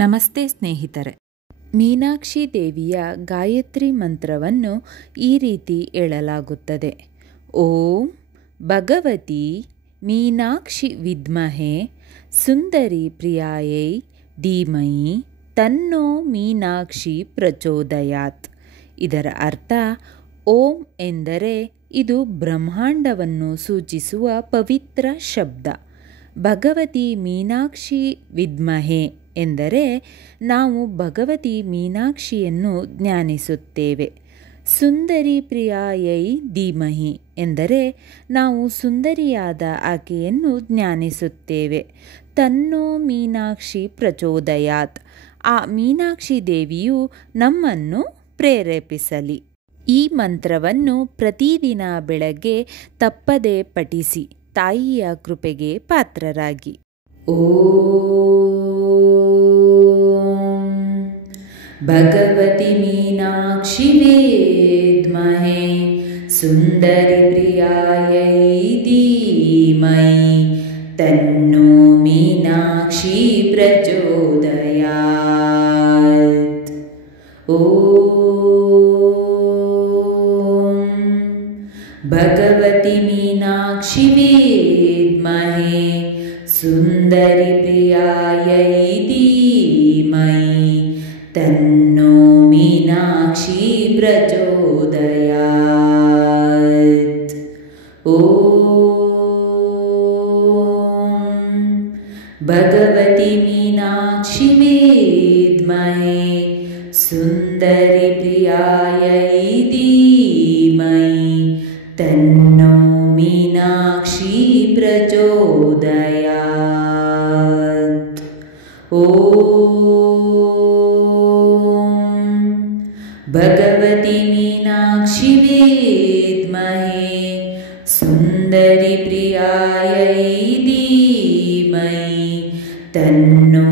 ನಮಸ್ತೆ ಸ್ನೇಹಿತರೆ. ಮೀನಾಕ್ಷಿ ದೇವಿಯ ಗಾಯತ್ರಿ ಮಂತ್ರವನ್ನು ಈ ರೀತಿ ಹೇಳಲಾಗುತ್ತದೆ. ಓಂ ಭಗವತಿ ಮೀನಾಕ್ಷಿ ವಿದ್ಮಹೆ ಸುಂದರಿ ಪ್ರಿಯಾಯೈ ಧೀಮಹಿ ತನ್ನೋ ಮೀನಾಕ್ಷಿ ಪ್ರಚೋದಯಾತ್. ಇದರ ಅರ್ಥ ಓಂ ಎಂದರೆ ಇದು ಬ್ರಹ್ಮಾಂಡವನ್ನು ಸೂಚಿಸುವ ಪವಿತ್ರ ಶಬ್ದ. ಭಗವತಿ ಮೀನಾಕ್ಷಿ ವಿದ್ಮಹೆ ಎಂದರೆ ನಾವು ಭಗವತಿ ಮೀನಾಕ್ಷಿಯನ್ನು ಧ್ಯಾನಿಸುತ್ತೇವೆ. ಸುಂದರಿ ಪ್ರಿಯಾಯೈ ಧೀಮಹಿ ಎಂದರೆ ನಾವು ಸುಂದರಿಯಾದ ಆಕೆಯನ್ನು ಧ್ಯಾನಿಸುತ್ತೇವೆ. ತನ್ನೋ ಮೀನಾಕ್ಷಿ ಪ್ರಚೋದಯಾತ್, ಆ ಮೀನಾಕ್ಷಿ ದೇವಿಯು ನಮ್ಮನ್ನು ಪ್ರೇರೇಪಿಸಲಿ. ಈ ಮಂತ್ರವನ್ನು ಪ್ರತಿದಿನ ಬೆಳಗ್ಗೆ ತಪ್ಪದೆ ಪಠಿಸಿ ತಾಯಿಯ ಕೃಪೆಗೆ ಪಾತ್ರರಾಗಿ. ಓಂ ಭಗವತಿ ಮೀನಾಕ್ಷಿ ವಿದ್ಮಹೆ ಸುಂದರಿ ಪ್ರಿಯಾಯೈ ಧೀಮಹಿ ತನ್ನೋ ಮೀನಾಕ್ಷಿ ಪ್ರಚೋದಯಾತ್. ಓಂ ಭಗವತಿ ಮೀನಾಕ್ಷಿ ವಿದ್ಮಹೆ ಸುಂದರಿ ಪ್ರಿಯಾಯೈ ಧೀಮಹಿ ತನ್ನೋ ಮೀನಾಕ್ಷಿ ಪ್ರಚೋದಯಾತ್. ಓಂ ಭಗವತಿ ಮೀನಾಕ್ಷಿ ವಿದ್ಮಹೆ ಸುಂದರಿ ಪ್ರಿಯಾಯೈ ಧೀಮಹಿ ತನ್ನೋ ಮೀನಾಕ್ಷಿ ಪ್ರಚೋದಯಾತ್. ಓಂ ಭಗವತಿ ಮೀನಾಕ್ಷಿ ವಿದ್ಮಹೆ ಸುಂದರಿ ಪ್ರಿಯಾಯೈ ಧೀಮಹಿ ತನ್ನೋ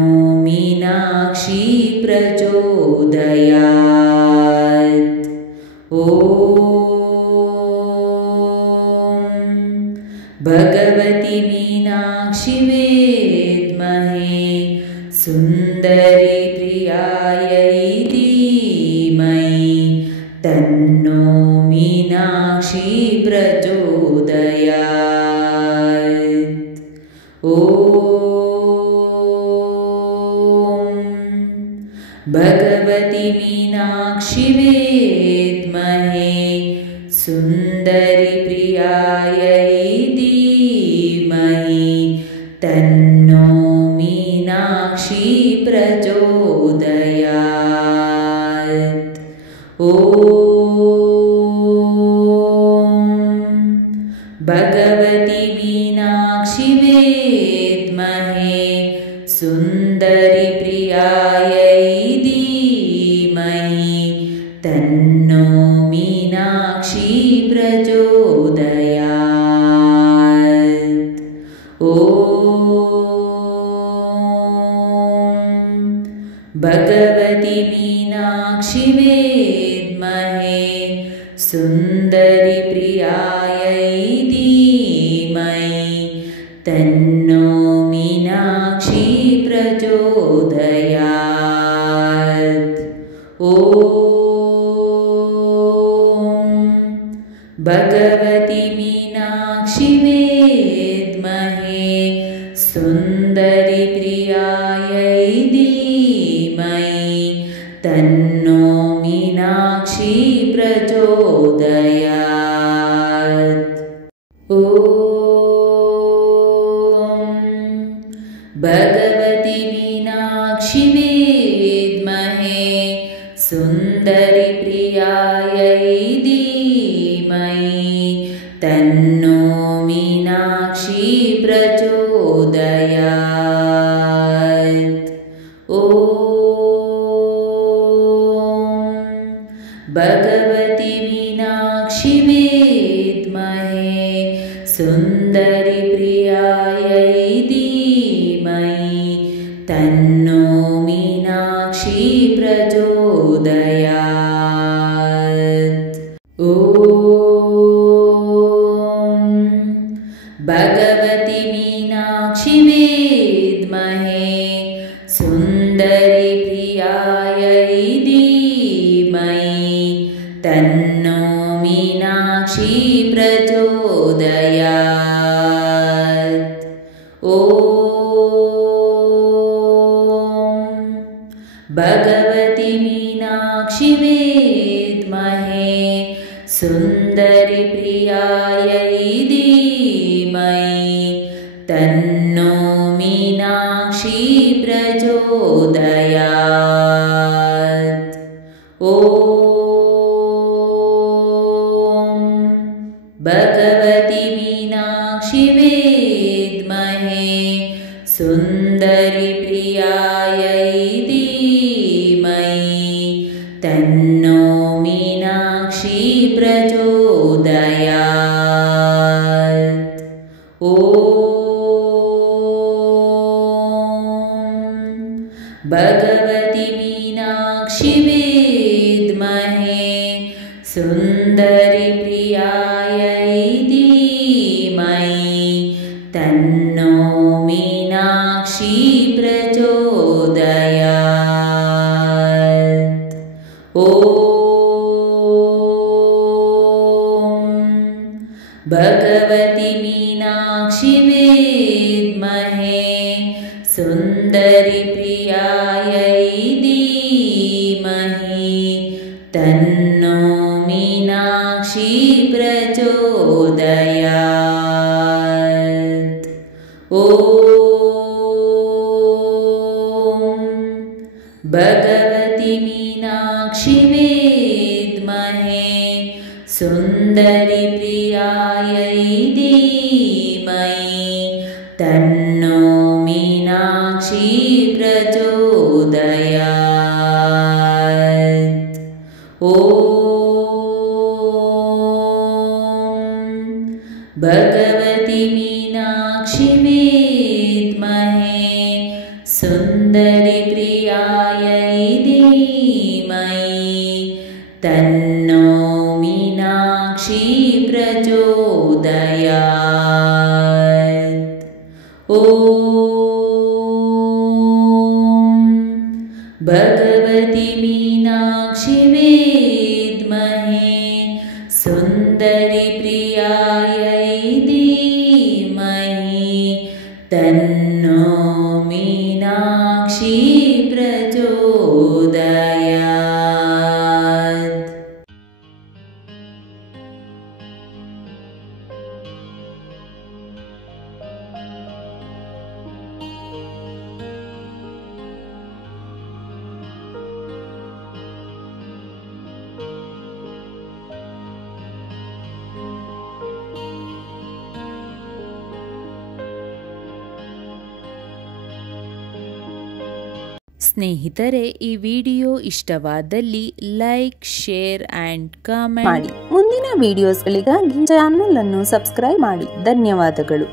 ಮೀನಾಕ್ಷಿ ಪ್ರಚೋದಯಾತ್. ಓಂ ಭಗವತಿ ಮೀನಾಕ್ಷಿ ವಿದ್ಮಹೆ ಸುಂದರಿ ಪ್ರಿಯಾಯೈ ಧೀಮಹಿ ತನ್ನೋ ಮೀನಾಕ್ಷಿ ಪ್ರಚೋದಯಾತ್. ಓಂ ಭಗವತಿ ಮೀನಾಕ್ಷಿ ವಿದ್ಮಹೆ ಸುಂದರಿ ಪ್ರಿಯಾಯೈ ಧೀಮಹಿ ತನ್ನೋ ಮೀನಾಕ್ಷಿ ಪ್ರಚೋದಯಾತ್. ಓಂ ಭಗವತಿ ಮೀನಾಕ್ಷಿ ವಿದ್ಮಹೆ ಸುಂದರಿ ಪ್ರಿಯಾಯೈ ಧೀಮಹಿ ತನ್ನೋ ಮೀನಾಕ್ಷಿ ಪ್ರಚೋದಯಾತ್. ಓಂ ಭಗವತಿ ಮೀನಾಕ್ಷಿ ವಿದ್ಮಹೆ ಸುಂದರಿ ಪ್ರಿಯಾಯೈ ಧೀಮಹಿ ತನ್ನೋ ಮೀನಾಕ್ಷಿ ಪ್ರಚೋದಯಾತ್. ಓಂ ಭಗವತಿ ಮೀನಾಕ್ಷಿ ವಿದ್ಮಹೆ ಸುಂದರಿ ಪ್ರಿಯಾಯೈ ಧೀಮಹಿ ತನ್ನೋ ಮೀನಾಕ್ಷಿ ಪ್ರಚೋದಯಾತ್. ಓಂ ಭಗವತಿ ಮೀನಾಕ್ಷಿ ವಿದ್ಮಹೆ ಸುಂದರಿ ಪ್ರಿಯಾಯೈ ಧೀಮಹಿ ತನ್ನೋ ಮೀನಾಕ್ಷಿ ಪ್ರಚೋದಯಾತ್. ಓಂ ಭಗವತಿ ಮೀನಾಕ್ಷಿ ವಿದ್ಮಹೆ ಸುಂದರಿ ಪ್ರಿಯಾಯೈ ಧೀಮಹಿ ತನ್ನೋ ಮೀನಾಕ್ಷಿ ಪ್ರಚೋದಯಾತ್. ಓಂ ಭಗವತಿ ಮೀನಾಕ್ಷಿ ವಿದ್ಮಹೆ ಸುಂದರಿ ॐ भगवति मीनाक्षि विद्महे सुन्दरि प्रियायै धीमहि तन्नो मीनाक्षी प्रचोदयात्। ॐ भगवति मीनाक्षि विद्महे सुन्दरि प्रियायै धीमहि तन्नो मीनाक्षी प्रचोदयात्। ॐ भगवति मीनाक्षि विद्महे सुन्दरि प्रियायै धीमहि तन्नो मीनाक्षी प्रचोदयात्। ॐ भगवति मीनाक्षि विद्महे सुन्दरि प्रियायै धीमहि तन्नो मीनाक्षी प्रचोदयात्। ॐ भगवति मीनाक्षि विद्महे सुन्दरि प्रियायै धीमहि तन्नो मीनाक्षी प्रचोदयात्। ॐ भगवति मीनाक्षि विद्महे सुन्दरि प्रियायै धीमहि तन्नो मीनाक्षी प्रचोदयात्। ॐ भगवति मीनाक्षि विद्महे सुन्दरि प्रियायै धीमहि तन्नो मीनाक्षी प्रचोदयात्। ಸ್ನೇಹಿತರೆ, ಈ ವಿಡಿಯೋ ಇಷ್ಟವಾದಲ್ಲಿ ಲೈಕ್, ಶೇರ್ ಅಂಡ್ ಕಾಮೆಂಟ್ ಮಾಡಿ. ಮುಂದಿನ ವಿಡಿಯೋಸ್ಗಳಿಗಾಗಿ ಚಾನೆಲ್ ಅನ್ನು ಸಬ್ಸ್ಕ್ರೈಬ್ ಮಾಡಿ. ಧನ್ಯವಾದಗಳು.